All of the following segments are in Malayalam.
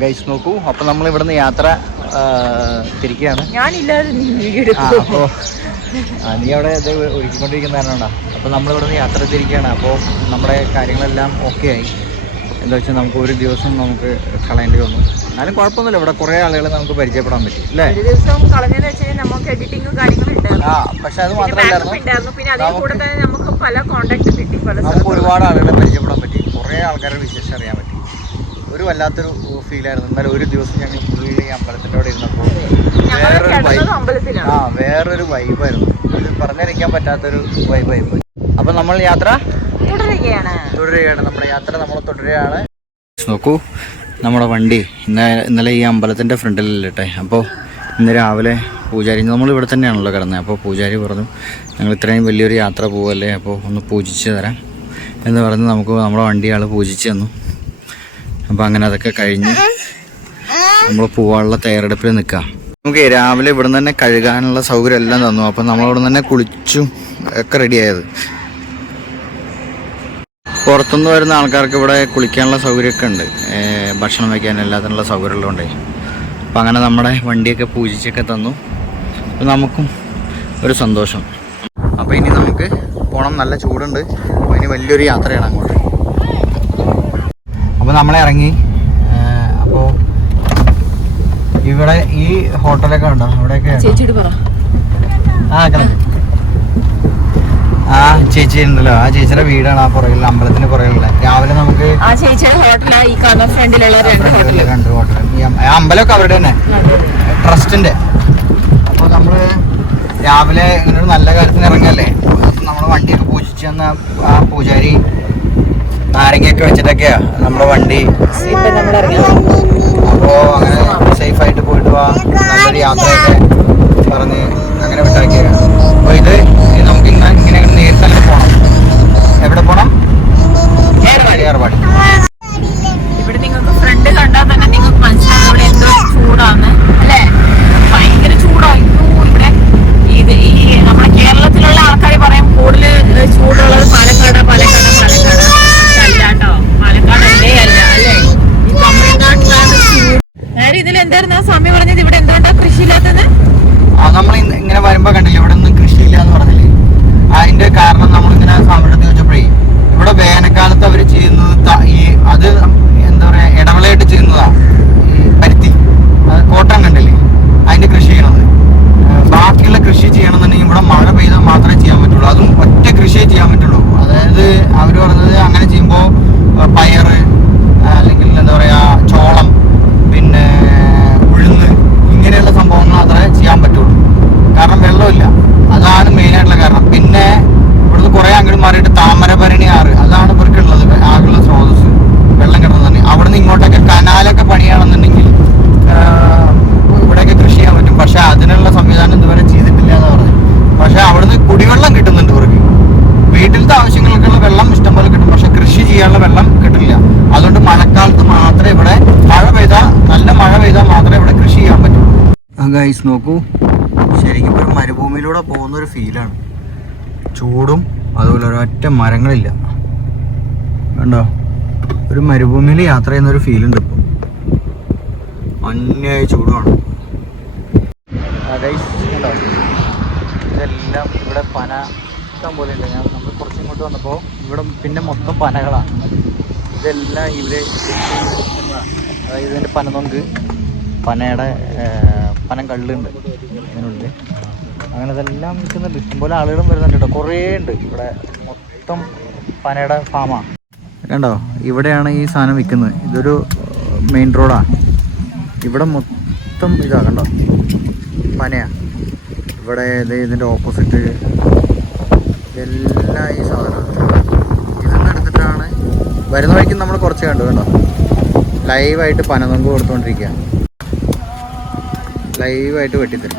ഗൈസ് നോക്കൂ, അപ്പൊ നമ്മൾ ഇവിടുന്ന് യാത്ര തിരിക്കുകയാണ്. ഞാനില്ലാതെ നീ അവിടെ ഇത് ഒരുക്കിക്കൊണ്ടിരിക്കുന്നതാണോ? അപ്പൊ നമ്മൾ ഇവിടുന്ന് യാത്ര തിരിക്കുകയാണ്. അപ്പോൾ നമ്മുടെ കാര്യങ്ങളെല്ലാം ഓക്കെ ആയി. എന്താ വെച്ചാൽ നമുക്ക് ഒരു ദിവസം നമുക്ക് കളയേണ്ടി വന്നു. എന്നാലും കുഴപ്പമൊന്നുമില്ല, ഇവിടെ കുറേ ആളുകൾ നമുക്ക് പരിചയപ്പെടാൻ പറ്റി അല്ലേ? ഒരു ദിവസം കളഞ്ഞെന്ന് വെച്ചാൽ നമുക്ക് എഡിറ്റിങ്ങും കാര്യങ്ങളും ഉണ്ടായിരുന്നു. പക്ഷെ അത് മാത്രമല്ലായിരുന്നു, പിന്നെ അതിൽ കൂടെ തന്നെ നമുക്ക് പല കോണ്ടാക്ട് കിട്ടി. നമുക്ക് ഒരുപാട് ആളുകളെ പരിചയപ്പെടാൻ പറ്റി, കുറേ ആൾക്കാരുടെ വിശേഷം അറിയാൻ പറ്റി. ഒരു വല്ലാത്തൊരു ഫീലായിരുന്നു. എന്നാലും ഒരു ദിവസം ഞങ്ങൾ ഫുള്ളി അമ്പലത്തിൻ്റെ അവിടെ ഇരുന്നപ്പോൾ വേറൊരു വൈബായിരുന്നു. ഇത് പറഞ്ഞറിയിക്കാൻ പറ്റാത്തൊരു വൈബായിരുന്നു. അപ്പം നമ്മൾ യാത്ര തുടരുകയാണ്. നമ്മുടെ യാത്ര നമ്മൾ തുടരുകയാണ്. നോക്കൂ, നമ്മുടെ വണ്ടി ഇന്നലെ ഈ അമ്പലത്തിൻ്റെ ഫ്രണ്ടിലല്ലേ. അപ്പോൾ ഇന്ന് രാവിലെ പൂജാരി, നമ്മളിവിടെ തന്നെയാണല്ലോ കിടന്നത്. അപ്പോൾ പൂജാരി പറഞ്ഞു ഞങ്ങൾ ഇത്രയും വലിയൊരു യാത്ര പോവല്ലേ, അപ്പോൾ ഒന്ന് പൂജിച്ച് തരാം എന്ന് പറഞ്ഞ് നമുക്ക് നമ്മുടെ വണ്ടി ആൾ പൂജിച്ച് തന്നു. അപ്പോൾ അങ്ങനെ അതൊക്കെ കഴിഞ്ഞ് നമ്മൾ പോവാനുള്ള തയ്യാറെടുപ്പിൽ നിൽക്കുക. നമുക്ക് രാവിലെ ഇവിടെ നിന്ന് തന്നെ കഴുകാനുള്ള സൗകര്യം എല്ലാം തന്നു. അപ്പം നമ്മളിവിടെ തന്നെ കുളിച്ചും ഒക്കെ റെഡിയായത്. പുറത്തുനിന്ന് വരുന്ന ആൾക്കാർക്ക് ഇവിടെ കുളിക്കാനുള്ള സൗകര്യമൊക്കെ ഉണ്ട്, ഭക്ഷണം വയ്ക്കാൻ എല്ലാത്തിനുള്ള സൗകര്യം ഉള്ളതുകൊണ്ടേ. അപ്പം അങ്ങനെ നമ്മുടെ വണ്ടിയൊക്കെ പൂജിച്ചൊക്കെ തന്നു. അപ്പം നമുക്കും ഒരു സന്തോഷം. അപ്പോൾ ഇനി നമുക്ക് പോകണം, നല്ല ചൂടുണ്ട്. അപ്പോൾ ഇനി വലിയൊരു യാത്രയാണ് അങ്ങോട്ട്. അപ്പോൾ നമ്മളെ ഇറങ്ങി. അപ്പോൾ ഇവിടെ ഈ ഹോട്ടലൊക്കെ ഉണ്ടോ? അവിടെയൊക്കെ ചേച്ചി ഉണ്ടല്ലോ, ആ ചേച്ചിയുടെ വീടാണ് ആ പുറകിലുള്ള അമ്പലത്തിന് പുറകിലുള്ള. രാവിലെ നമുക്ക് രണ്ട് ഹോട്ടൽ, ആ അമ്പലമൊക്കെ അവരുടെ തന്നെ ട്രസ്റ്റിന്റെ. അപ്പോൾ നമ്മള് രാവിലെ ഇങ്ങനെ ഒരു നല്ല കാര്യത്തിന് ഇറങ്ങല്ലേ. നമ്മള് വണ്ടിയൊക്കെ പൂജിച്ച് തന്ന ആ പൂജാരി നാരങ്ങയൊക്കെ വെച്ചിട്ടൊക്കെയാ നമ്മുടെ വണ്ടി. അപ്പോൾ അങ്ങനെ സേഫായിട്ട് പോയിട്ട് വാ, നല്ലൊരു യാത്രയൊക്കെ പറഞ്ഞ് അങ്ങനെ വിട്ടാക്കിയാണ്. അപ്പോൾ ഇത് നമുക്ക് ഇങ്ങനെ നേരിട്ട് തന്നെ പോകണം. എവിടെ പോകണം? ഏർവാടി. ഇവിടെ നിങ്ങൾക്ക് ഫ്രണ്ട് കണ്ടാൽ തന്നെ നിങ്ങൾക്ക് മനസ്സിലാവും ഇവിടെ എന്തോ ചൂടാണ് അല്ലേ? ഭയങ്കര ചൂടായിരുന്നു ഇവിടെ. ഈ നമ്മുടെ കേരളത്തിലുള്ള ആൾക്കാർ പറയും കൂടുതൽ ചൂടുള്ളത് പാലക്കാട്. അല്ലാട്ടോ, പാലക്കാട് അല്ലേ അല്ല അല്ലേ, ഈ തമിഴ്നാട്ടിലാണ് ചൂട്. നേരെ ഇതിൽ എന്തായിരുന്നു ആ സ്വാമി പറഞ്ഞത്? ഇവിടെ എന്തുകൊണ്ടാ കൃഷിയില്ലാത്തത്? നമ്മൾ ഇങ്ങനെ വരുമ്പോ കണ്ടില്ലേ ഇവിടെ ഒന്നും കൃഷിയില്ല എന്ന് പറഞ്ഞില്ലേ? അതിന്റെ കാരണം നമ്മളിങ്ങനെ സ്വാമിയുടെ ചോദിച്ചപ്പോഴേ ഇവിടെ വേനൽക്കാലത്ത് അവർ ചെയ്യുന്നത് അത് എന്താ പറയാ ഇടവിളയായിട്ട് ചെയ്യുന്നതാ. ഈ പരുത്തി, കോട്ടൺ കണ്ടില്ലേ, അതിന്റെ കൃഷി ചെയ്യണത്. ബാക്കിയുള്ള കൃഷി ചെയ്യണമെന്നുണ്ടെങ്കിൽ ഇവിടെ മഴ പെയ്താൽ മാത്രമേ ചെയ്യാൻ പറ്റുള്ളൂ. അതും ഒറ്റ കൃഷിയെ ചെയ്യാൻ പറ്റുള്ളൂ. അതായത് അവർ പറഞ്ഞത് അങ്ങനെ ചെയ്യുമ്പോൾ പയറ് അല്ലെങ്കിൽ എന്താ പറയാ ചോളം, പിന്നെ ഉഴുന്ന്, ഇങ്ങനെയുള്ള സംഭവങ്ങൾ മാത്രമേ ചെയ്യാൻ പറ്റുള്ളൂ. കാരണം വെള്ളമില്ല, അതാണ് മെയിനായിട്ടുള്ള കാരണം. പിന്നെ ഇവിടുന്ന് കുറേ അങ്ങോട്ട് മാറിയിട്ട് താമരഭരണി ആറ്, അതാണ് ഇവർക്കുള്ളത് ആകുള്ള സ്രോതസ് വെള്ളം കിടന്നത് തന്നെ. അവിടുന്ന് ഇങ്ങോട്ടൊക്കെ കനാലൊക്കെ പണിയാണെന്നുണ്ടെങ്കിൽ ഇവിടെയൊക്കെ കൃഷി ചെയ്യാൻ പറ്റും. പക്ഷെ അതിനുള്ള സംവിധാനം ഇതുവരെ ചെയ്തിട്ടില്ല എന്ന് പറഞ്ഞു. പക്ഷെ അവിടുന്ന് കുടിവെള്ളം കിട്ടുന്നുണ്ട് ഇവർക്ക്. വീട്ടിലത്തെ ആവശ്യങ്ങൾക്കുള്ള വെള്ളം ഇഷ്ടംപോലെ കിട്ടും, പക്ഷെ കൃഷി ചെയ്യാനുള്ള വെള്ളം കിട്ടില്ല. അതുകൊണ്ട് മഴക്കാലത്ത് മാത്രമേ ഇവിടെ നല്ല മഴ പെയ്താൽ മാത്രമേ ഇവിടെ കൃഷി ചെയ്യാൻ പറ്റൂ. ഗൈസ് നോക്കൂ, ശരിക്കും ഒരു മരുഭൂമിയിലൂടെ പോകുന്നൊരു ഫീലാണ്. ചൂടും അതുപോലെ ഒരൊറ്റ മരങ്ങളില്ല. കണ്ടോ, ഒരു മരുഭൂമിയിൽ യാത്ര ചെയ്യുന്നൊരു ഫീലുണ്ട്. ഇപ്പോൾ അന്യായ ചൂടുമാണ്. ഇതെല്ലാം ഇവിടെ പന ഇഷ്ടം പോലെ ഉണ്ട്. നമ്മൾ കുറച്ചിങ്ങോട്ട് വന്നപ്പോൾ ഇവിടെ പിന്നെ മൊത്തം പനകളാണ്. ഇതെല്ലാം ഇവര് അതായത് ഇതിൻ്റെ പനനൊങ്ക്, പനയുടെ പനം കള്ളുണ്ട് ഇതിനുള്ളിൽ. അങ്ങനെ ഇതെല്ലാം വിൽക്കുന്നുണ്ട്. ഇഷ്ടംപോലെ ആളുകളും വരുന്നുണ്ട് കേട്ടോ, കുറേ ഉണ്ട് ഇവിടെ. മൊത്തം പനയുടെ ഫാമാണ്. കണ്ടോ, ഇവിടെയാണ് ഈ സാധനം വിൽക്കുന്നത്. ഇതൊരു മെയിൻ റോഡാണ്. ഇവിടെ മൊത്തം ഇതാ കണ്ടോ, പനയാണ്. ഇവിടെ ഇതിൻ്റെ ഓപ്പോസിറ്റ് എല്ലാം ഈ സാധനം ഇതൊന്നും എടുത്തിട്ടാണ് വരുന്ന വഴിക്ക് നമ്മൾ കുറച്ച് കണ്ടു. കണ്ടോ, ലൈവായിട്ട് പനനൊങ്ക് കൊടുത്തുകൊണ്ടിരിക്കുക, ലൈവായിട്ട് വെട്ടിത്തരും.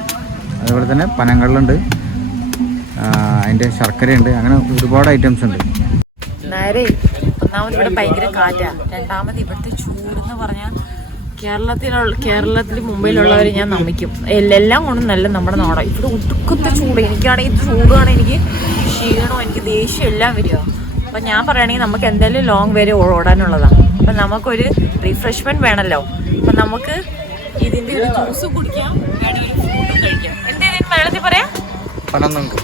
അതുപോലെ തന്നെ പനങ്കള്ളുണ്ട്, അതിൻ്റെ ശർക്കരയുണ്ട്, അങ്ങനെ ഒരുപാട് ഐറ്റംസ് ഉണ്ട്. നേരെ ഒന്നാമത് ഇവിടെ ഭയങ്കര കാറ്റാണ്. രണ്ടാമത് ഇവിടുത്തെ ചൂടെന്ന് പറഞ്ഞാൽ കേരളത്തിൽ മുംബൈയിലുള്ളവർ ഞാൻ നമിക്കും. എല്ലാം കൊണ്ടും നല്ല നമ്മുടെ നാടാണ്. ഇവിടെ ഒടുക്കത്തെ ചൂട്. എനിക്കാണെങ്കിൽ ചൂടാണ്, എനിക്ക് ക്ഷീണവും, എനിക്ക് ദേഷ്യം എല്ലാം വരിക. അപ്പം ഞാൻ പറയുകയാണെങ്കിൽ നമുക്ക് എന്തായാലും ലോങ് വരെ ഓടാനുള്ളതാണ്. അപ്പം അപ്പം നമുക്കൊരു റിഫ്രഷ്മെന്റ് വേണമല്ലോ. അപ്പം നമുക്ക് ഇതിന്റെ ഒരു ജ്യൂസ് കുടിക്കാം, വേണമെങ്കിൽ ഫ്രൂട്ടും കഴിക്കാം. എന്തേലും മലയാളത്തിൽ പറയാം? പനന്നൊങ്ക്.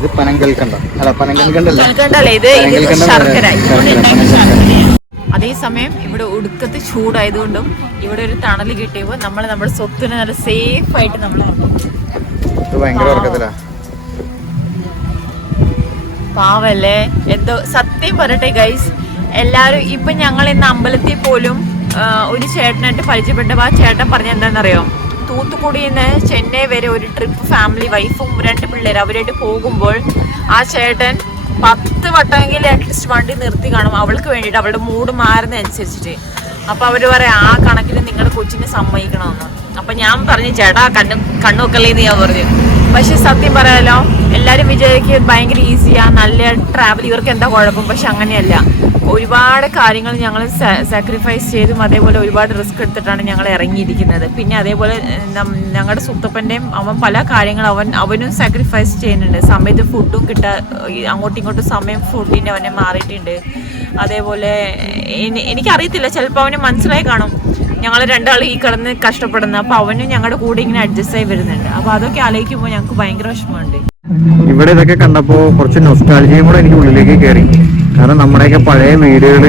ഇത് പനങ്കൽക്കണ്ട അല്ല, പനങ്കൽക്കണ്ടല്ലേ, ഇത് ശർക്കര. അതേസമയം ഇവിടെ ഒടുക്കത്ത് ചൂടായതുകൊണ്ടും ഇവിടെ ഒരു തണൽ കിട്ടിയപ്പോൾ നമ്മൾ നമ്മുടെ സ്വത്തിന് നല്ല സേഫ് ആയിട്ട് നമ്മൾ പാവല്ലേ. എന്തോ സത്യം പറയട്ടെ ഗൈസ്, എല്ലാവരും ഇപ്പൊ ഞങ്ങൾ ഇന്ന് അമ്പലത്തിൽ പോലും ഒരു ചേട്ടനായിട്ട് പരിചയപ്പെട്ടപ്പോൾ ആ ചേട്ടൻ പറഞ്ഞ എന്താണെന്നറിയോ, തൂത്തുക്കുടിയിൽ നിന്ന് ചെന്നൈ വരെ ഒരു ട്രിപ്പ് ഫാമിലി വൈഫും 2 പിള്ളേരും അവരായിട്ട് പോകുമ്പോൾ ആ ചേട്ടൻ 10 വട്ടമെങ്കിലും അറ്റ്ലീസ്റ്റ് വണ്ടി നിർത്തി കാണും അവൾക്ക് വേണ്ടിയിട്ട്, അവളുടെ മൂഡ് മാറുന്നതനുസരിച്ചിട്ട്. അപ്പോൾ അവർ പറയാം ആ കണക്കിന് നിങ്ങളുടെ കൊച്ചിനെ സമ്മതിക്കണമെന്ന്. അപ്പം ഞാൻ പറഞ്ഞു ചേട്ടാ കണ്ണുവെക്കല്ലേന്ന് ഞാൻ പറഞ്ഞു. പക്ഷെ സത്യം പറയാലോ, എല്ലാവരും വിചാരിക്കും ഭയങ്കര ഈസിയാ, നല്ല ട്രാവൽ, ഇവർക്ക് എന്താ കുഴപ്പം. പക്ഷെ അങ്ങനെയല്ല, ഒരുപാട് കാര്യങ്ങൾ ഞങ്ങൾ സാക്രിഫൈസ് ചെയ്തും അതേപോലെ ഒരുപാട് റിസ്ക് എടുത്തിട്ടാണ് ഞങ്ങൾ ഇറങ്ങിയിരിക്കുന്നത്. പിന്നെ അതേപോലെ ഞങ്ങളുടെ സുത്തപ്പൻ്റെയും അവൻ പല കാര്യങ്ങൾ അവനും സാക്രിഫൈസ് ചെയ്യുന്നുണ്ട്. സമയത്ത് ഫുഡും അങ്ങോട്ടും ഇങ്ങോട്ടും സമയം ഫുഡിൻ്റെ അവനെ മാറിയിട്ടുണ്ട്. അതേപോലെ എനിക്കറിയത്തില്ല, ചിലപ്പോൾ അവന് മനസ്സിലായി കാണും ഞങ്ങൾ രണ്ടാളും ഈ കിടന്ന് കഷ്ടപ്പെടുന്നത്. അപ്പോൾ അവനും ഞങ്ങളുടെ കൂടെ ഇങ്ങനെ അഡ്ജസ്റ്റ് ആയി വരുന്നുണ്ട്. അപ്പോൾ അതൊക്കെ ആലോചിക്കുമ്പോൾ ഞങ്ങൾക്ക് ഭയങ്കര വിഷമമുണ്ട്. ഇവിടെ ഇതൊക്കെ കണ്ടപ്പോൾ കുറച്ച് നൊസ്റ്റാൾജിയും കൂടെ എനിക്ക് ഉള്ളിലേക്ക് കയറി. കാരണം നമ്മുടെയൊക്കെ പഴയ വീടുകൾ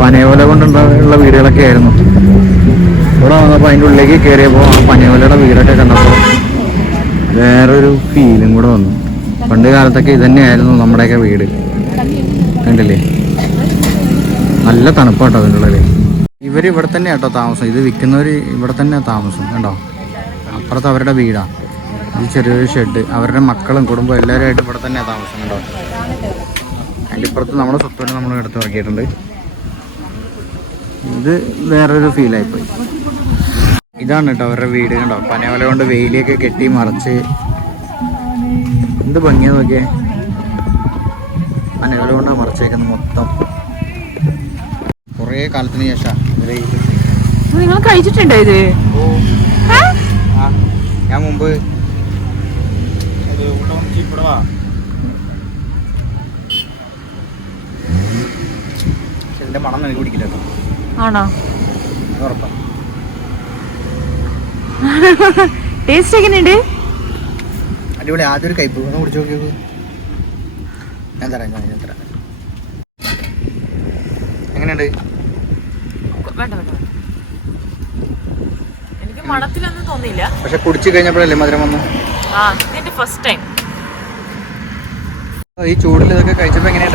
പനയോല കൊണ്ടുള്ള വീടുകളൊക്കെ ആയിരുന്നു. ഇവിടെ വന്നപ്പോൾ അതിൻ്റെ ഉള്ളിലേക്ക് കയറിയപ്പോൾ ആ പനയോലയുടെ വീടൊക്കെ കണ്ടപ്പോൾ വേറൊരു ഫീലും കൂടെ വന്നു. പണ്ട് കാലത്തൊക്കെ ഇതന്നെയായിരുന്നു നമ്മുടെയൊക്കെ വീട്. കണ്ടില്ലേ, നല്ല തണുപ്പാട്ടോ അതിൻ്റെ ഉള്ളിൽ. ഇവർ ഇവിടെ തന്നെ കേട്ടോ താമസം, ഇത് വിൽക്കുന്നവർ ഇവിടെ തന്നെ താമസം. കണ്ടോ, അപ്പുറത്ത് അവരുടെ വീടാണ്, ഇത് ചെറിയൊരു ഷെഡ്. അവരുടെ മക്കളും കുടുംബം എല്ലാവരുമായിട്ട് ഇവിടെ തന്നെ താമസം. കണ്ടോ, അതിൻ്റെ ഇപ്പുറത്ത് നമ്മുടെ സ്വത്തുവിനെ നമ്മൾ എടുത്ത് ഇറക്കിയിട്ടുണ്ട്. ഇത് വേറൊരു ഫീലായിപ്പോയി. ഇതാണ് കേട്ടോ അവരുടെ വീട്. കണ്ടോ, പനയോല കൊണ്ട് വെയിലൊക്കെ കെട്ടി മറച്ച് എന്ത് ഭംഗിയാ നോക്കിയേ. പനയോല കൊണ്ട് മറച്ചേക്കുന്നത് മൊത്തം. കുറേ കാലത്തിന് ശേഷം നിങ്ങൾ കഴിച്ചിട്ടുണ്ടോ ഇത്? ഞാൻ മുമ്പ് ഇതിന്റെ മണം എനിക്ക് കുടിക്കില്ല. ആണോ? ഉറപ്പാ. ടേസ്റ്റ് എങ്ങനെയുണ്ട്? അടിപൊളി. ആദ്യം ഒരു കയ്പ് ഒന്ന് കുടിച്ചു നോക്കിയത്. ഞാൻ തരാം. എങ്ങനെയുണ്ട്? വേണ്ട എനിക്ക് മണത്തിലൊന്നും തോന്നിയില്ല. പക്ഷെ കുടിച്ചു കഴിഞ്ഞപ്പോഴല്ലേ മധുരം വന്നു. ഇതിന്റെ ഫസ്റ്റ് ടൈം. ഈ ചൂടിൽ ഇതൊക്കെ കഴിച്ചപ്പോ എങ്ങനെയാ?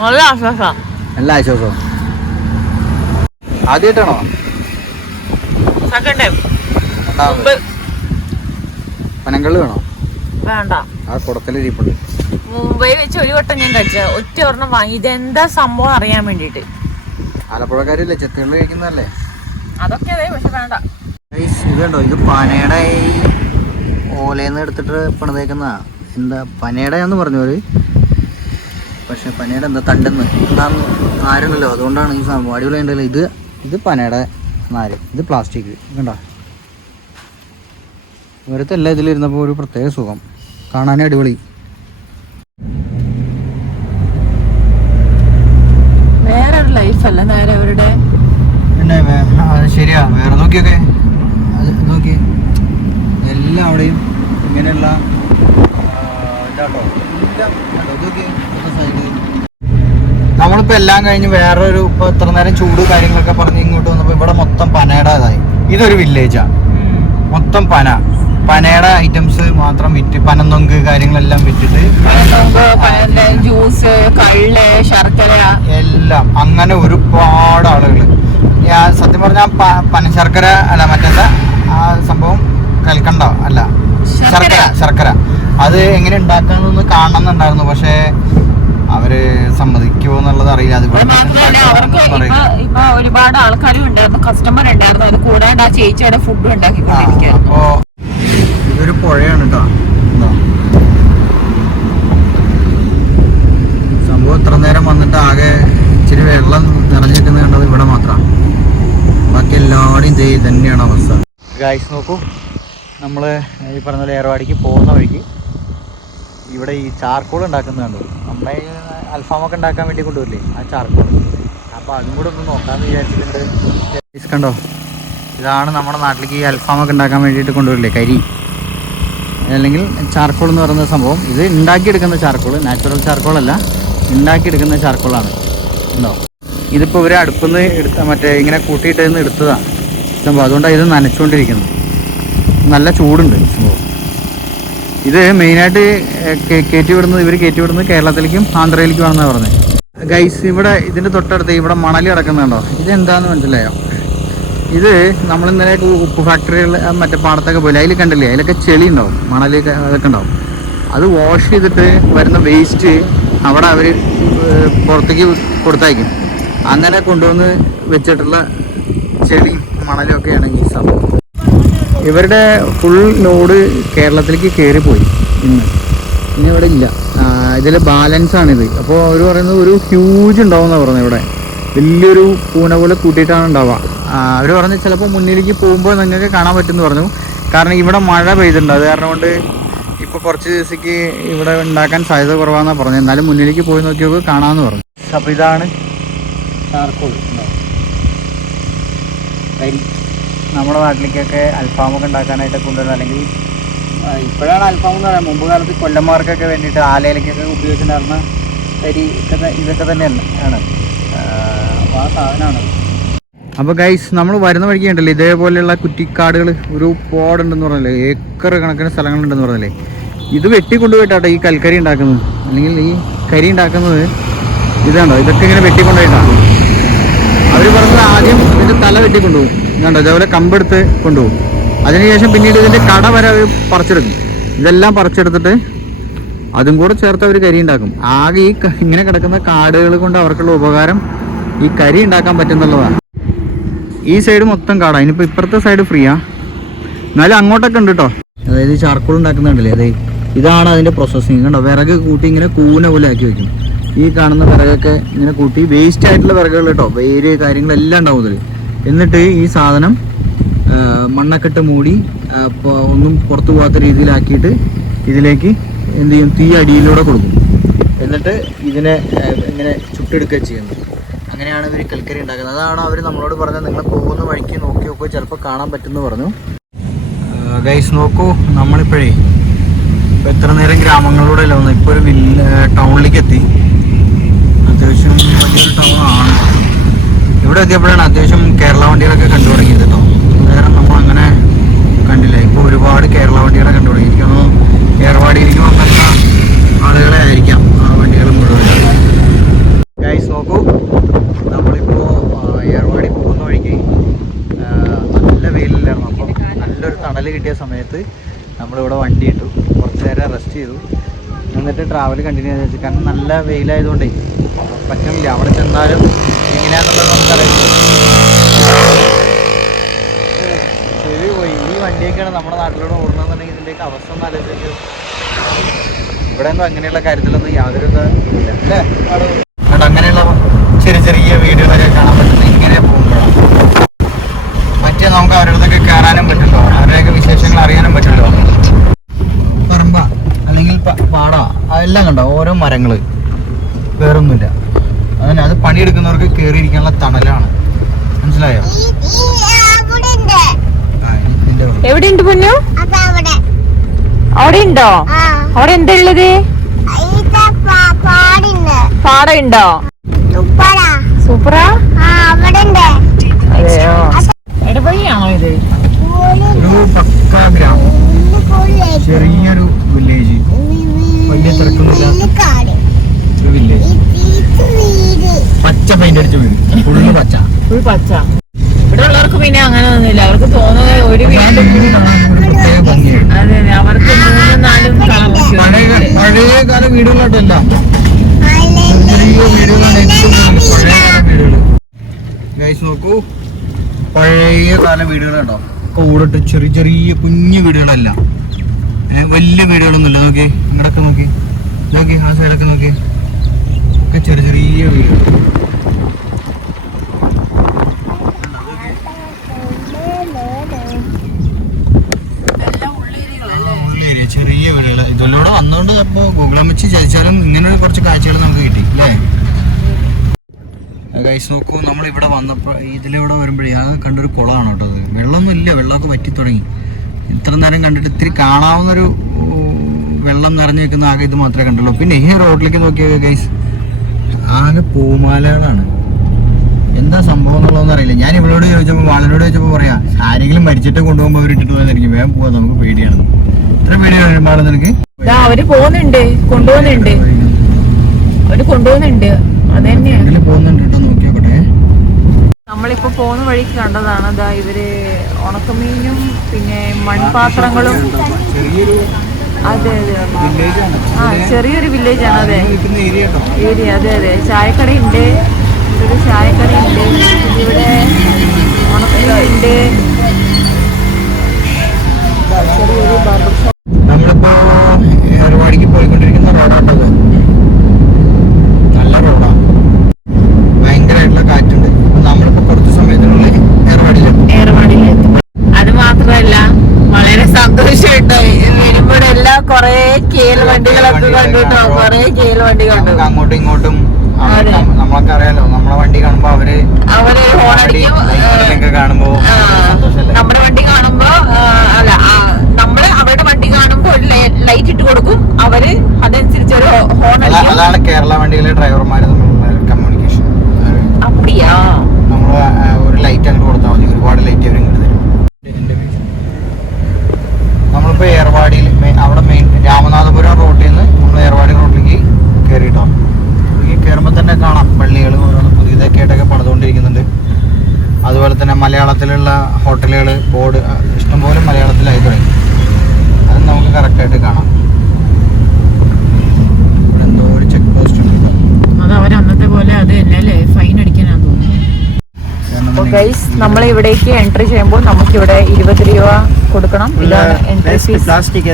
നല്ല ആശ്വാസം. നല്ല ആശ്വാസം. ആദ്യമായിട്ടാണോ? Second time. പനങ്കള്ള് വേണോ? വേണ്ട. ആ കുടത്തിലിരിപ്പുണ്ട്. മുംബൈ വെച്ച് ഒരു വട്ടം ഞാൻ കഴിച്ച ഒറ്റ ഒരെണ്ണം വാങ്ങി. ഇതെന്താ സംഭവം അറിയാൻ വേണ്ടിട്ട്. ആലപ്പുഴക്കാരില്ലേ ചെത്തുകളിൽ കഴിക്കുന്നതല്ലേ? അതൊക്കെ അതെ, പക്ഷെ വേണ്ട. ഇത് കണ്ടോ, ഇത് പനയുടെ ഓലയിന്ന് എടുത്തിട്ട് പണിതേക്കുന്ന എന്താ പനയുടെയാന്ന് പറഞ്ഞവര്. പക്ഷെ പനയുടെ എന്താ തണ്ടെന്ന് എന്താന്ന് നാരുണ്ടല്ലോ, അതുകൊണ്ടാണ് ഈ സംഭവം. അടിപൊളി ഉണ്ടല്ലോ. ഇത് പനയുടെ നാര്, ഇത് പ്ലാസ്റ്റിക്. കണ്ടോ, ഇവരത്തെ എല്ലാം ഇതിലിരുന്നപ്പോൾ ഒരു പ്രത്യേക സുഖം, കാണാനേ അടിപൊളി. വേറൊരു ലൈഫല്ല നേരെ അവരുടെ. പിന്നെ ശരിയാ, വേറെ നോക്കിയൊക്കെ നോക്കി എല്ലാം അവിടെയും ഇങ്ങനെയുള്ള ഇതാട്ടോ. നമ്മളിപ്പോ എല്ലാം കഴിഞ്ഞ് വേറൊരു ഇപ്പൊ ഇത്ര നേരം ചൂട് കാര്യങ്ങളൊക്കെ പറഞ്ഞ് ഇങ്ങോട്ട് വന്നപ്പോ ഇവിടെ മൊത്തം പനയുടേതായി. ഇതൊരു വില്ലേജാ, മൊത്തം പനയുടെ ഐറ്റംസ് മാത്രം വിറ്റ്, പനന്നൊങ്ക് കാര്യങ്ങളെല്ലാം വിറ്റിട്ട് ജ്യൂസ്, കള്ള്, ശർക്കര എല്ലാം അങ്ങനെ ഒരുപാട് ആളുകൾ. ഞാൻ സത്യം പറഞ്ഞാൽ പനശർക്കര അല്ല, മറ്റേതാ ആ സംഭവം കൽക്കണ്ട അല്ല, ശർക്കര അത് എങ്ങനെ ഉണ്ടാക്കാന്നൊന്ന് കാണണമെന്നുണ്ടായിരുന്നു. പക്ഷെ അവര് സമ്മതിക്കുമോ എന്നുള്ളത് അറിയില്ല. ഇപ്പൊ ഒരുപാട് ആൾക്കാരും ഉണ്ടായിരുന്നു, കസ്റ്റമർ ഉണ്ടായിരുന്നു. അത് കൂടാണ്ട് ആ ചേച്ചിയുടെ ഫുഡ് ഉണ്ടാക്കിക്കൊണ്ടിരിക്കുക. അപ്പോ ഇതൊരു പുഴയാണ് കേട്ടോ. സംഭവം ഇത്ര നേരം വന്നിട്ട് ആകെ ഇച്ചിരി വെള്ളം നിറഞ്ഞിരിക്കുന്നത് കണ്ടത് ഇവിടെ മാത്രമാണ്. ബാക്കി എല്ലാവരുടെയും ഇതേ തന്നെയാണ് അവസ്ഥ. ഗായ്സ് നോക്കൂ, നമ്മൾ ഈ പറഞ്ഞ പോലെ ഏർവാടിക്ക് പോകുന്ന വഴിക്ക് ഇവിടെ ഈ ചാർക്കോൾ ഉണ്ടാക്കുന്നത് കണ്ടു. നമ്മളെ അൽഫാമൊക്കെ ഉണ്ടാക്കാൻ വേണ്ടി കൊണ്ടുവരില്ലേ ആ ചാർക്കോൾ. അപ്പോൾ അതും കൂടെ ഒന്ന് നോക്കാമെന്ന് വിചാരിച്ചിട്ടുണ്ട്. കണ്ടോ, ഇതാണ് നമ്മുടെ നാട്ടിലേക്ക് ഈ അൽഫാമൊക്കെ ഉണ്ടാക്കാൻ വേണ്ടിയിട്ട് കൊണ്ടുവരില്ലേ കരി, അല്ലെങ്കിൽ ചാർക്കോൾ എന്ന് പറയുന്ന സംഭവം. ഇത് ഉണ്ടാക്കിയെടുക്കുന്ന ചാർക്കോൾ, നാച്ചുറൽ ചാർക്കോളല്ല, ഉണ്ടാക്കിയെടുക്കുന്ന ചാർക്കോളാണ്. ഉണ്ടോ, ഇതിപ്പോൾ ഇവർ അടുപ്പിൽ നിന്ന് എടുത്ത മറ്റേ ഇങ്ങനെ കൂട്ടിയിട്ട് നിന്ന് എടുത്തതാണ് സംഭവം. അതുകൊണ്ടാണ് ഇത് നനച്ചുകൊണ്ടിരിക്കുന്നത്. നല്ല ചൂടുണ്ട് സംഭവം. ഇത് മെയിനായിട്ട് കയറ്റി വിടുന്നത് കേരളത്തിലേക്കും ആന്ധ്രയിലേക്കുമാണെന്നാണ് പറഞ്ഞത്. ഗൈസ്, ഇവിടെ ഇതിൻ്റെ തൊട്ടടുത്ത് ഇവിടെ മണൽ കിടക്കുന്നുണ്ടോ? ഇതെന്താന്ന് മനസ്സിലായോ? ഇത് നമ്മളിന്നലെ ഉപ്പ് ഫാക്ടറികൾ മറ്റേ പാടത്തൊക്കെ പോലെ അതിൽ കണ്ടില്ലേ, അതിലൊക്കെ ചെളി ഉണ്ടാവും, മണൽ അതൊക്കെ ഉണ്ടാവും. അത് വാഷ് ചെയ്തിട്ട് വരുന്ന വേസ്റ്റ് അവിടെ അവർ പുറത്തേക്ക് കൊടുത്തയക്കും. അങ്ങനെ കൊണ്ടുവന്ന് വെച്ചിട്ടുള്ള ചെളിയും മണലും ഒക്കെയാണ് ഈ സംഭവം. ഇവരുടെ ഫുൾ ലോഡ് കേരളത്തിലേക്ക് കയറിപ്പോയി ഇനി ഇവിടെ ഇല്ല. ഇതിൽ ബാലൻസാണിത്. അപ്പോൾ അവർ പറയുന്നത് ഒരു ഹ്യൂജ് ഉണ്ടാവുമെന്നാണ് പറഞ്ഞത്. ഇവിടെ വലിയൊരു പൂന പോലെ കൂട്ടിയിട്ടാണ് ഉണ്ടാവുക. അവർ പറഞ്ഞ് ചിലപ്പോൾ മുന്നിലേക്ക് പോകുമ്പോൾ നിങ്ങൾക്ക് കാണാൻ പറ്റുമെന്ന് പറഞ്ഞു. കാരണം ഇവിടെ മഴ പെയ്തിട്ടുണ്ട്, അത് കാരണം കൊണ്ട് ഇപ്പോൾ കുറച്ച് ദിവസത്തേക്ക് ഇവിടെ ഉണ്ടാക്കാൻ സാധ്യത കുറവാണെന്നാണ് പറഞ്ഞത്. എന്നാലും മുന്നിലേക്ക് പോയി നോക്കിയൊക്കെ കാണാമെന്ന് പറഞ്ഞു. അപ്പോൾ ഇതാണ് ചാർക്കോൾ. നമ്മുടെ നാട്ടിലേക്കൊക്കെ അൽഫാമൊക്കെ ഉണ്ടാക്കാനായിട്ട് കൊണ്ടുവരുന്നത്, അല്ലെങ്കിൽ ഇപ്പോഴാണ് അൽഫാം എന്ന് പറയാം. മുമ്പ് കാലത്ത് കൊല്ലന്മാർക്കൊക്കെ വേണ്ടിയിട്ട് ആലയിലേക്കൊക്കെ ഉപയോഗിച്ചിട്ടുണ്ടായിരുന്ന കരി ഇതൊക്കെ തന്നെയാണ് ആ സാധനമാണ്. അപ്പോൾ ഗൈസ്, നമ്മൾ വരുന്ന വഴിക്ക് ഉണ്ടല്ലോ ഇതേപോലെയുള്ള കുറ്റിക്കാടുകൾ ഒരു പോടുണ്ടെന്ന് പറഞ്ഞല്ലേ, ഏക്കർ കണക്കിന് സ്ഥലങ്ങളുണ്ടെന്ന് പറഞ്ഞല്ലേ. ഇത് വെട്ടിക്കൊണ്ടുപോയിട്ടാട്ടോ ഈ കൽക്കരി ഉണ്ടാക്കുന്നത്, അല്ലെങ്കിൽ ഈ കരി ഉണ്ടാക്കുന്നത് ഇതാണ്ടോ. ഇതൊക്കെ ഇങ്ങനെ വെട്ടിക്കൊണ്ടുപോയിട്ടാണ് അവർ പറഞ്ഞത്. ആദ്യം ഇതിൻ്റെ തല വെട്ടിക്കൊണ്ടുപോകും, ഇതുണ്ടോ, ഇതേപോലെ കമ്പെടുത്ത് കൊണ്ടുപോകും. അതിനുശേഷം പിന്നീട് ഇതിൻ്റെ കട വരെ അവർ പറിച്ചെടുക്കും. ഇതെല്ലാം പറിച്ചെടുത്തിട്ട് അതും കൂടെ ചേർത്ത് അവർ കരി ഉണ്ടാക്കും. ആകെ ഈ ഇങ്ങനെ കിടക്കുന്ന കാടുകൾ കൊണ്ട് അവർക്കുള്ള ഉപകാരം ഈ കരി ഉണ്ടാക്കാൻ പറ്റുന്നുള്ളതാണ്. ഈ സൈഡ് മൊത്തം കാടാണ്. ഇനിയിപ്പോൾ ഇപ്പുറത്തെ സൈഡ് ഫ്രീയാ, എന്നാലും അങ്ങോട്ടൊക്കെ ഉണ്ട് കേട്ടോ. അതായത് ചാർക്കോൾ ഉണ്ടാക്കുന്നുണ്ടല്ലേ, അതെ ഇതാണ് അതിൻ്റെ പ്രോസസ്സിങ്. കണ്ടോ, വിറക് കൂട്ടി ഇങ്ങനെ കൂന പോലെ ആക്കി വയ്ക്കും. ഈ കാണുന്ന വിറകൊക്കെ ഇങ്ങനെ കൂട്ടി വേസ്റ്റ് ആയിട്ടുള്ള വിറകുകൾ കേട്ടോ, വേര് കാര്യങ്ങളെല്ലാം ഉണ്ടാവും ഇതിൽ. എന്നിട്ട് ഈ സാധനം മണ്ണൊക്കെ മൂടി ഒന്നും പുറത്തു പോകാത്ത രീതിയിലാക്കിയിട്ട് ഇതിലേക്ക് എന്ത് ചെയ്യും, തീ അടിയിലൂടെ കൊടുക്കും. എന്നിട്ട് ഇതിനെ ഇങ്ങനെ ചുട്ടെടുക്കുക ചെയ്യുന്നത്. അങ്ങനെയാണ് ഇവർ കൽക്കരി ഉണ്ടാക്കുന്നത്. അതാണ് അവർ നമ്മളോട് പറഞ്ഞത്, നിങ്ങൾ പോകുന്ന വഴിക്ക് നോക്കി നോക്കൂ, ചിലപ്പോൾ കാണാൻ പറ്റുമെന്ന് പറഞ്ഞു. ഗൈസ് നോക്കൂ, നമ്മളിപ്പോഴേ ഇപ്പോൾ എത്ര നേരം ഗ്രാമങ്ങളിലൂടെ അല്ല വന്നു, ഇപ്പോൾ ഒരു ടൗണിലേക്ക് എത്തി. അത്യാവശ്യം വലിയൊരു ടൗണാണ്. ഇവിടെ എത്തിയപ്പോഴാണ് അത്യാവശ്യം കേരള വണ്ടികളൊക്കെ കണ്ടു തുടങ്ങിയത് കേട്ടോ. നേരം നമ്മൾ അങ്ങനെ കണ്ടില്ല. ഇപ്പോൾ ഒരുപാട് കേരള വണ്ടികളെ കണ്ടു തുടങ്ങിയിരിക്കുന്നു. ഏർവാടിയിലേക്ക് വന്നിരുന്ന ആളുകളെ ആയിരിക്കാം ആ വണ്ടികൾ മുഴുവൻ. ഗൈസ് നോക്കൂ, നമ്മളിപ്പോൾ ഏർവാടി പോകുന്ന വഴിക്ക് നല്ല വെയിലില്ലായിരുന്നു. അപ്പോൾ നല്ലൊരു തണൽ കിട്ടിയ സമയത്ത് നമ്മളിവിടെ വണ്ടി ഇട്ടു, കുറച്ച് നേരം റെസ്റ്റ് ചെയ്തു, എന്നിട്ട് ട്രാവൽ കണ്ടിന്യൂ ചെയ്ത് വെച്ചു. കാരണം നല്ല വെയിലായതുകൊണ്ടേ പറ്റുന്നില്ല. അവിടെ ചെന്നാലും എങ്ങനെയാണെന്നുള്ളത് നമുക്കറിയാം. ശരി പോയി. ഈ വണ്ടിയൊക്കെയാണ് നമ്മുടെ നാട്ടിലൂടെ ഓടുന്നതെന്നുണ്ടെങ്കിൽ ഇതിൻ്റെയൊക്കെ അവസ്ഥ ഒന്ന് ആലോചിച്ചു. ഇവിടെ ഒന്നും അങ്ങനെയുള്ള കാര്യത്തിലൊന്നും യാതൊരു ഇല്ല അല്ലേ. അതുകൊണ്ട് അങ്ങനെയുള്ള ചെറിയ ചെറിയ വീടുകളൊക്കെ കാണാൻ പറ്റുന്നത് ഇങ്ങനെ പോകുമ്പോഴാണ്. മറ്റേ നമുക്ക് അവരുടെ അടുത്തൊക്കെ കയറാനും പറ്റുമല്ലോ, അവരുടെയൊക്കെ വിശേഷങ്ങൾ അറിയാനും പറ്റുമല്ലോ. പറമ്പ അല്ലെങ്കിൽ പാടാ അതെല്ലാം കണ്ടോ, ഓരോ മരങ്ങൾ, വേറൊന്നുമില്ല. അതന്നെ, അത് പണിയെടുക്കുന്നവർക്ക് കയറിയിരിക്കാനുള്ള തണലാണ്. മനസ്സിലായോ? എവിടെയുണ്ട് പൊന്നു? അവിടെ ഉണ്ടോ? അവിടെ എന്താ ഉള്ളത്? പാടയുണ്ടോ? സൂപ്പറാ. അതെയോ? ഇടവഴിയാണോ ഇത്? ഒരു പക്ക ഗ്രാമം, ചെറിയൊരു വില്ലേജ്, വലിയ തിരക്കൊന്നുമില്ല ഒരു വില്ലേജ്. പച്ച പെയിന്റ് അടിച്ച വീട്, ഫുള്ള് പച്ച. ഇവിടെ ഉള്ളവർക്ക് പിന്നെ അങ്ങനെ ഒന്നുമില്ല. അവർക്ക് തോന്നുന്നത് ഒരു വീട് പ്രത്യേക ഭംഗിയാണ്. അതെ, അവർക്ക് 3-4 പഴയ കാല വീടുകളായിട്ടല്ല, ചെറിയ വീടുകളാണ് ഏറ്റവും പഴയ വീടുകൾ. ഗൈസ് നോക്കൂ, പഴയ കാല വീടുകൾ കേട്ടോ. ഒക്കെ ഓടിട്ട് ചെറിയ ചെറിയ കുഞ്ഞു വീടുകളല്ല, വലിയ വീടുകളൊന്നുമില്ല. നോക്കി ഇങ്ങോട്ടൊക്കെ നോക്കി ആ സൈഡൊക്കെ നോക്കി, ഒക്കെ ചെറിയ ചെറിയ വീടുകൾ. ചെറിയ വീടുകൾ ഇതിലൂടെ വന്നുകൊണ്ട് അപ്പോൾ ഗൂഗിൾ വെച്ച് ചതിച്ചാലും ഇങ്ങനെ കുറച്ച് കാഴ്ചകൾ നമുക്ക് കിട്ടി അല്ലേ? ഗൈസ് നോക്കൂ, നമ്മളിവിടെ വന്നപ്പോൾ ഇതിലിവിടെ വരുമ്പോഴേ ആ കണ്ടൊരു കുളമാണ് കേട്ടോ അത്. വെള്ളമൊന്നും ഇല്ല, വെള്ളമൊക്കെ വറ്റി തുടങ്ങി. ഇത്ര നേരം കണ്ടിട്ട് ഇത്തിരി കാണാവുന്നൊരു വെള്ളം നിറഞ്ഞു വെക്കുന്ന ആകെ ഇത് മാത്രമേ കണ്ടുള്ളൂ. പിന്നെ ഈ റോഡിലേക്ക് നോക്കിയ ഗൈസ് ആകെ പൂമാലകളാണ്. എന്താ സംഭവം എന്നുള്ളതെന്ന് അറിയില്ല. ഞാൻ ഇവളോട് ചോദിച്ചപ്പോൾ വാളനോട് ചോദിച്ചപ്പോൾ പറയാ ആരെങ്കിലും മരിച്ചിട്ട് കൊണ്ടുപോകുമ്പോൾ അവർ ഇട്ടിട്ട് പോകാനായിരിക്കും. വേഗം പോവാ, നമുക്ക് പേടിയാണ്. ഇത്ര പേടിയാണ് വാള നിനക്ക്? അവര് പോകുന്നുണ്ട്, കൊണ്ടുപോകുന്നുണ്ട്, അവര് കൊണ്ടുപോകുന്നുണ്ട്. അതന്നെ പോകുന്നുണ്ട് കേട്ടോ, നോക്കിയോട്ടെ. നമ്മളിപ്പോ പോകുന്ന വഴിക്ക് കണ്ടതാണ് അതാ ഇവര് ഉണക്കമീനും പിന്നെ മൺപാത്രങ്ങളും. അതെ അതെ, ആ ചെറിയൊരു വില്ലേജ് ആണ്. അതെ ഏരിയ, അതെ അതെ. ചായക്കടയുണ്ട്, ഒരു ചായക്കടയുണ്ട്, ഇവിടെ ഉണക്കമീനുണ്ട്, ചെറിയൊരു ബാർബർ ഷോപ്പ്. നമ്മളിപ്പോ ഏർവാടിക്ക് പോയിക്കൊണ്ടിരിക്കുന്ന റോഡാട്ടത്. നല്ല റോഡാണ്, ഭയങ്കരമായിട്ടുള്ള കാറ്റുണ്ട്. അപ്പൊ നമ്മളിപ്പോ കുറച്ച് സമയത്തിനുള്ളിൽ ഏർവാടിയിലെത്തും. അത് മാത്രല്ല വളരെ സന്തോഷമുണ്ട്. വരുമ്പോഴെല്ലാം കൊറേ കേൽ വണ്ടികളൊക്കെ കണ്ടിട്ടോ, കൊറേ കേൽ വണ്ടി കണ്ടു. അങ്ങോട്ടും ഇങ്ങോട്ടും നമ്മളൊക്കെ അറിയാലോ, നമ്മളെ വണ്ടി കാണുമ്പോ അവര് ഹോണടിക്കും കാണുമ്പോ നമ്മുടെ വണ്ടി കാണുമ്പോ അല്ല, നമ്മള് അവരുടെ വണ്ടി കാണുമ്പോ ഒരു ലൈറ്റ് ഇട്ട് കൊടുക്കും, അവര് അതനുസരിച്ച് ഒരു ഹോൺ അടിക്കും. അതാണ് കേരള വണ്ടിയിലെ ഡ്രൈവർമാര് തമ്മിലുള്ള കമ്മ്യൂണിക്കേഷൻ. അപ്പടിയാ, നമ്മള് ഒരു ലൈറ്റ് അങ്ങോട്ട് കൊടുത്താൽ മതി, ഒരുപാട് ലൈറ്റ് അവർ ഇങ്ങോട്ട് തരും. നമ്മളിപ്പോ ഏർവാടിയിൽ അവിടെ മെയിൻ രാമനാഥപുരം റോഡിൽ നിന്ന് നമ്മൾ ഏർവാടി റോഡിലേക്ക് കയറിയിട്ടോ. കയറുമ്പോൾ തന്നെ കാണാം പള്ളികൾ ഓരോന്ന് പുതിയതൊക്കെ ആയിട്ടൊക്കെ പണിതുകൊണ്ടിരിക്കുന്നുണ്ട്. അതുപോലെ തന്നെ മലയാളത്തിലുള്ള ഹോട്ടലുകൾ ബോർഡ് ഇഷ്ടംപോലെ മലയാളത്തിലായി തുടങ്ങി. അത് നമുക്ക് കറക്റ്റായിട്ട് കാണാം. ഇവിടെ എന്തോ ഒരു ചെക്ക് പോസ്റ്റ് ഉണ്ട്. അത് അവർ അന്നത്തെ പോലെ അത് തന്നെ ഫൈൻ അടിക്കാനാന്ന് തോന്നുന്നു. നമ്മളെ ഇവിടേക്ക് എൻട്രി ചെയ്യുമ്പോൾ നമുക്കിവിടെ 20 രൂപ കൊടുക്കണം. ഇതാണ് എൻട്രി ഫീസ്. പ്ലാസ്റ്റിക്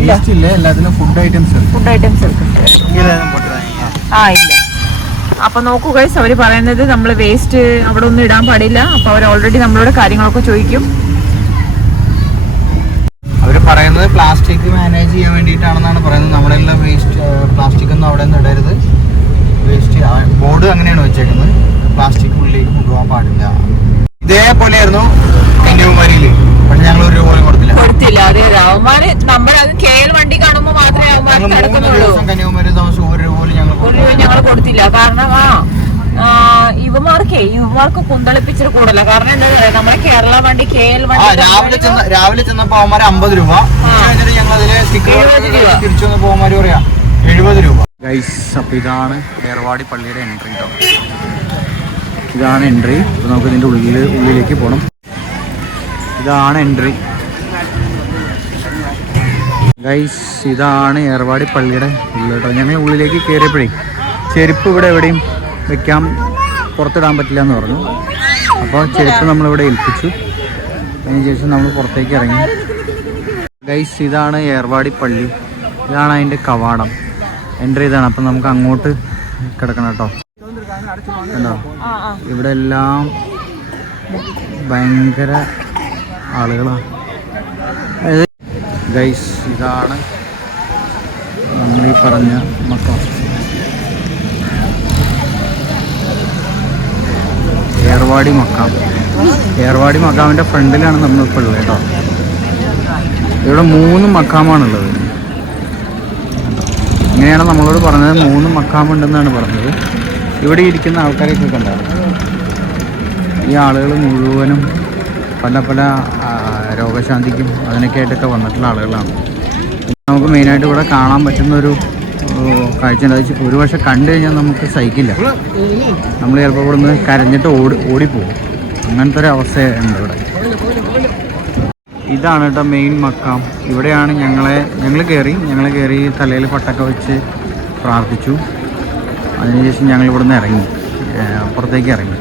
ഇല്ല, എല്ലാത്തിനും ഫുഡ് ഐറ്റംസ് ഇല്ല. അപ്പൊ നോക്കൂ ഗൈസ്, അവര് പറയുന്നത് നമ്മൾ വേസ്റ്റ് അവിടെ ഒന്നും ഇടാൻ പാടില്ല. അപ്പൊ അവർ ഓൾറെഡി നമ്മളോട് കാര്യങ്ങളൊക്കെ ചോദിക്കും. അവര് പറയുന്നത് പ്ലാസ്റ്റിക് മാനേജ് ചെയ്യാൻ വേണ്ടിയിട്ടാണെന്നാണ് പറയുന്നത്. നമ്മുടെ എല്ലാം വേസ്റ്റ് പ്ലാസ്റ്റിക് ഒന്നും അവിടെ ഒന്നും ഇടരുത്. വേസ്റ്റ് ബോർഡ് അങ്ങനെയാണ് വെച്ചേക്കുന്നത്, പ്ലാസ്റ്റിക് ഉള്ളിലേക്ക് കൊണ്ടുപോകാൻ പാടില്ല. ഇതേപോലെയായിരുന്നു കന്യാകുമാരിയില്, പക്ഷെ ഞങ്ങൾ ഒരു രൂപ പോലും കൊടുത്തില്ല. അതെ അവന്മാര് നമ്മളത് കേൾ വണ്ടി കാണുമ്പോ മാത്രമേ അവന്മാർ കന്യാകുമാരി താമസം ഒരു രൂപ പോലും ഞങ്ങൾ കൊടുത്തില്ല. കാരണം ഇവന്മാർക്ക് കുന്തളിപ്പിച്ചിട്ട് കൂടല്ല. കാരണം എന്താ പറയാ, നമ്മുടെ കേരള വണ്ടി കേൾ വണ്ടി രാവിലെ ചെന്നപ്പോ അവന്മാര് 50 രൂപ, ഞങ്ങൾ അതിലെ തിരിച്ചു വന്നപ്പോ അവന്മാര് പറയാ 70 രൂപ. അപ്പൊ ഇതാണ് ഏർവാടി പള്ളിയുടെ എൻട്രി കേട്ടോ. ഇതാണ് എൻട്രി. അപ്പൊ നമുക്ക് ഇതിന്റെ ഉള്ളിലേക്ക് പോകണം. ഇതാണ് എൻട്രി ഗൈസ്. ഇതാണ് ഏർവാടി പള്ളിയുടെ ഉള്ളിൽ കേട്ടോ. ഞങ്ങൾ ഉള്ളിലേക്ക് കയറിയപ്പോഴേ ചെരുപ്പ് ഇവിടെ എവിടെയും വെക്കാൻ പുറത്തിടാൻ പറ്റില്ല എന്ന് പറഞ്ഞു. അപ്പോൾ ചെരുപ്പ് നമ്മളിവിടെ ഏൽപ്പിച്ചു. അതിനുശേഷം നമ്മൾ പുറത്തേക്ക് ഇറങ്ങി. ഗൈസ് ഇതാണ് ഏർവാടി പള്ളി. ഇതാണ് അതിൻ്റെ കവാടം. എൻട്രി ഇതാണ്. അപ്പം നമുക്ക് അങ്ങോട്ട് കിടക്കണം കേട്ടോ. കണ്ടോ, ഇവിടെ എല്ലാം ഭയങ്കര ആളുകളാണ്. ഗൈസ് ഇതാണ് നമ്മളീ പറഞ്ഞ മക്കം, ഏർവാടി മക്കാം. ഏർവാടി മക്കാമിൻ്റെ ഫ്രണ്ടിലാണ് നമ്മളിപ്പോൾ ഉള്ളത് കേട്ടോ. ഇവിടെ 3 മക്കാമാണുള്ളത്. ഇങ്ങനെയാണ് നമ്മളോട് പറഞ്ഞത്, 3 മക്കാമുണ്ടെന്നാണ് പറഞ്ഞത്. ഇവിടെ ഇരിക്കുന്ന ആൾക്കാരെയൊക്കെ കണ്ടാണ്. ഈ ആളുകൾ മുഴുവനും പല പല രോഗശാന്തിക്കും അതിനൊക്കെ ആയിട്ടൊക്കെ വന്നിട്ടുള്ള ആളുകളാണ്. നമുക്ക് മെയിനായിട്ട് ഇവിടെ കാണാൻ പറ്റുന്നൊരു കാഴ്ച ഉണ്ട്. ഒരു പക്ഷെ കണ്ടു കഴിഞ്ഞാൽ നമുക്ക് സഹിക്കില്ല. നമ്മൾ ചിലപ്പോൾ ഇവിടെ നിന്ന് കരഞ്ഞിട്ട് ഓടിപ്പോകും. അങ്ങനത്തെ ഒരു അവസ്ഥയുണ്ട് ഇവിടെ. ഇതാണ് കേട്ടോ മെയിൻ മക്കാം. ഇവിടെയാണ് ഞങ്ങൾ കയറി തലയിൽ പട്ടൊക്കെ വെച്ച് പ്രാർത്ഥിച്ചു. അതിനുശേഷം ഞങ്ങൾ ഇവിടെ നിന്ന് ഇറങ്ങി, പുറത്തേക്ക് ഇറങ്ങി.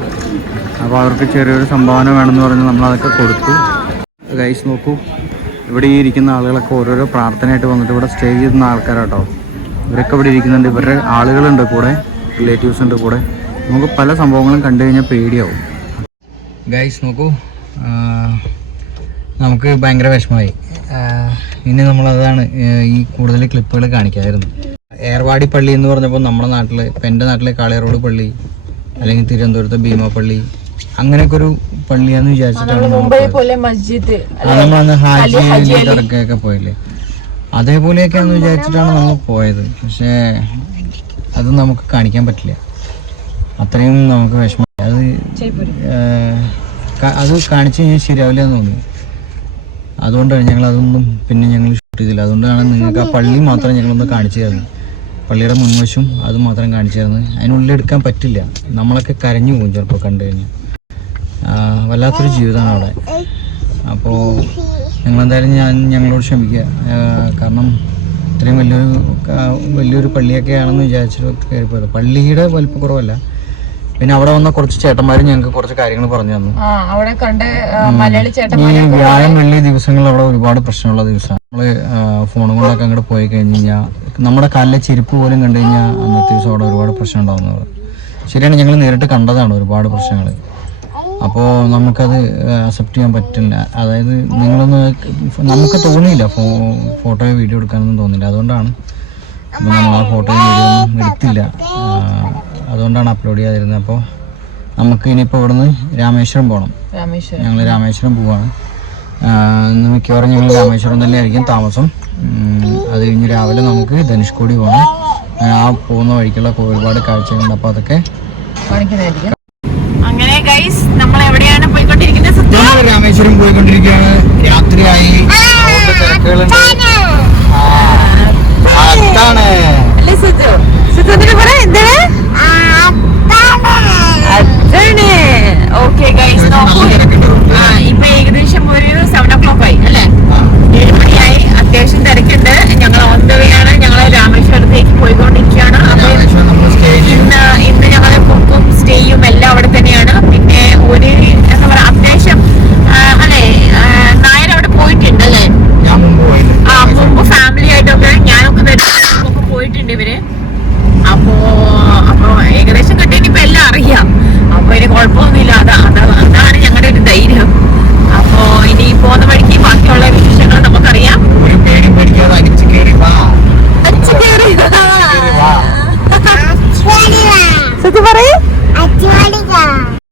അപ്പോൾ അവർക്ക് ചെറിയൊരു സംഭാവന വേണമെന്ന് പറഞ്ഞ് നമ്മളതൊക്കെ കൊടുത്തു. ഗൈസ് നോക്കൂ, ഇവിടെ ഈ ഇരിക്കുന്ന ആളുകളൊക്കെ ഓരോരോ പ്രാർത്ഥനയായിട്ട് വന്നിട്ട് ഇവിടെ സ്റ്റേ ചെയ്യുന്ന ആൾക്കാരാട്ടോ. ഇവരൊക്കെ ഇവിടെ ഇരിക്കുന്നുണ്ട്. ഇവരുടെ ആളുകളുണ്ട് കൂടെ, റിലേറ്റീവ്സ് ഉണ്ട് കൂടെ. നമുക്ക് പല സംഭവങ്ങളും കണ്ടു കഴിഞ്ഞാൽ പേടിയാവും. ഗൈസ് നോക്കൂ, നമുക്ക് ഭയങ്കര വിഷമമായി. ഇനി നമ്മളതാണ് ഈ കൂടുതൽ ക്ലിപ്പുകൾ കാണിക്കാമായിരുന്നു. ഏർവാടി പള്ളി എന്ന് പറഞ്ഞപ്പോൾ നമ്മുടെ നാട്ടിൽ, ഇപ്പം എൻ്റെ നാട്ടിലെ കാളിയാറോട് പള്ളി അല്ലെങ്കിൽ തിരുവനന്തപുരത്തെ ഭീമാപ്പള്ളി അങ്ങനെയൊക്കെ ഒരു പള്ളിയാന്ന് വിചാരിച്ചിട്ടാണ് നമ്മളന്ന് ഹാജിയൊക്കെ പോയില്ലേ, അതേപോലെയൊക്കെയാന്ന് വിചാരിച്ചിട്ടാണ് നമ്മൾ പോയത്. പക്ഷേ അത് നമുക്ക് കാണിക്കാൻ പറ്റില്ല, അത്രയും നമുക്ക് വിഷമം. അത് കാണിച്ചു കഴിഞ്ഞാൽ ശരിയാവില്ല എന്ന് തോന്നി. അതുകൊണ്ടാണ് ഞങ്ങൾ അതൊന്നും പിന്നെ ഞങ്ങൾ ഷൂട്ട് ചെയ്തില്ല. അതുകൊണ്ടാണ് നിങ്ങൾക്ക് ആ പള്ളി മാത്രം ഞങ്ങളൊന്ന് കാണിച്ചു തരുന്നത്, പള്ളിയുടെ മുൻവശം അത് മാത്രം കാണിച്ചു തരുന്നത്. അതിനുള്ളിൽ എടുക്കാൻ പറ്റില്ല, നമ്മളൊക്കെ കരഞ്ഞു പോകും ചിലപ്പോൾ കണ്ടു കഴിഞ്ഞാൽ. വല്ലാത്തൊരു ജീവിതമാണ് അവിടെ. അപ്പോൾ നിങ്ങളെന്തായാലും ഞങ്ങളോട് ക്ഷമിക്കുക, കാരണം ഇത്രയും വലിയൊരു പള്ളിയൊക്കെയാണെന്ന് വിചാരിച്ചിട്ട് കയറിപ്പോയത്. പള്ളിയുടെ വലിപ്പക്കുറവല്ല, പിന്നെ അവിടെ വന്ന കുറച്ച് ചേട്ടന്മാരും ഞങ്ങൾക്ക് കുറച്ച് കാര്യങ്ങൾ പറഞ്ഞു തന്നു. ഈ വ്യാഴം വെള്ളി ദിവസങ്ങളിൽ അവിടെ ഒരുപാട് പ്രശ്നമുള്ള ദിവസമാണ്. നമ്മള് ഫോണും കൊണ്ടൊക്കെ അങ്ങോട്ട് പോയി കഴിഞ്ഞ് കഴിഞ്ഞാൽ നമ്മുടെ കാലിലെ ചെരുപ്പ് പോലും കണ്ടു കഴിഞ്ഞാൽ അന്നത്തെ ദിവസം അവിടെ ഒരുപാട് പ്രശ്നം ഉണ്ടാകുന്നത് ശരിയാണ്. ഞങ്ങൾ നേരിട്ട് കണ്ടതാണ് ഒരുപാട് പ്രശ്നങ്ങൾ. അപ്പോൾ നമുക്കത് അക്സെപ്റ്റ് ചെയ്യാൻ പറ്റില്ല. അതായത് നമുക്ക് തോന്നിയില്ല ഫോട്ടോയോ വീഡിയോ എടുക്കാനൊന്നും തോന്നില്ല. അതുകൊണ്ടാണ് നമ്മൾ ആ ഫോട്ടോയും വീഡിയോ ഒന്നും എടുത്തില്ല, അതുകൊണ്ടാണ് അപ്ലോഡ് ചെയ്യാതിരുന്നത്. അപ്പോൾ നമുക്ക് ഇനിയിപ്പോൾ ഇവിടുന്ന് രാമേശ്വരം പോകണം. ഞങ്ങൾ രാമേശ്വരം പോവാണ്. മിക്കവാറും ഞങ്ങൾ രാമേശ്വരം തന്നെ ആയിരിക്കും താമസം. അത് കഴിഞ്ഞ് രാവിലെ നമുക്ക് ധനുഷ്കോടി പോകണം. ആ പോകുന്ന വഴിക്കുള്ള ഒരുപാട് കാഴ്ചകളുണ്ട്, അപ്പോൾ അതൊക്കെ കാണിക്കുന്നതായിരിക്കും. അങ്ങനെ ഗൈസ്, നമ്മൾ എവിടെയാണ് പോയിക്കൊണ്ടിരിക്കുന്നത്? രാമേശ്വരം പോയിക്കൊണ്ടിരിക്കുകയാണ്. രാത്രിയായി, തിരക്കുകളുണ്ട്. അതാണ് അല്ലേ സുജു? സുജു പറ എന്താണ്?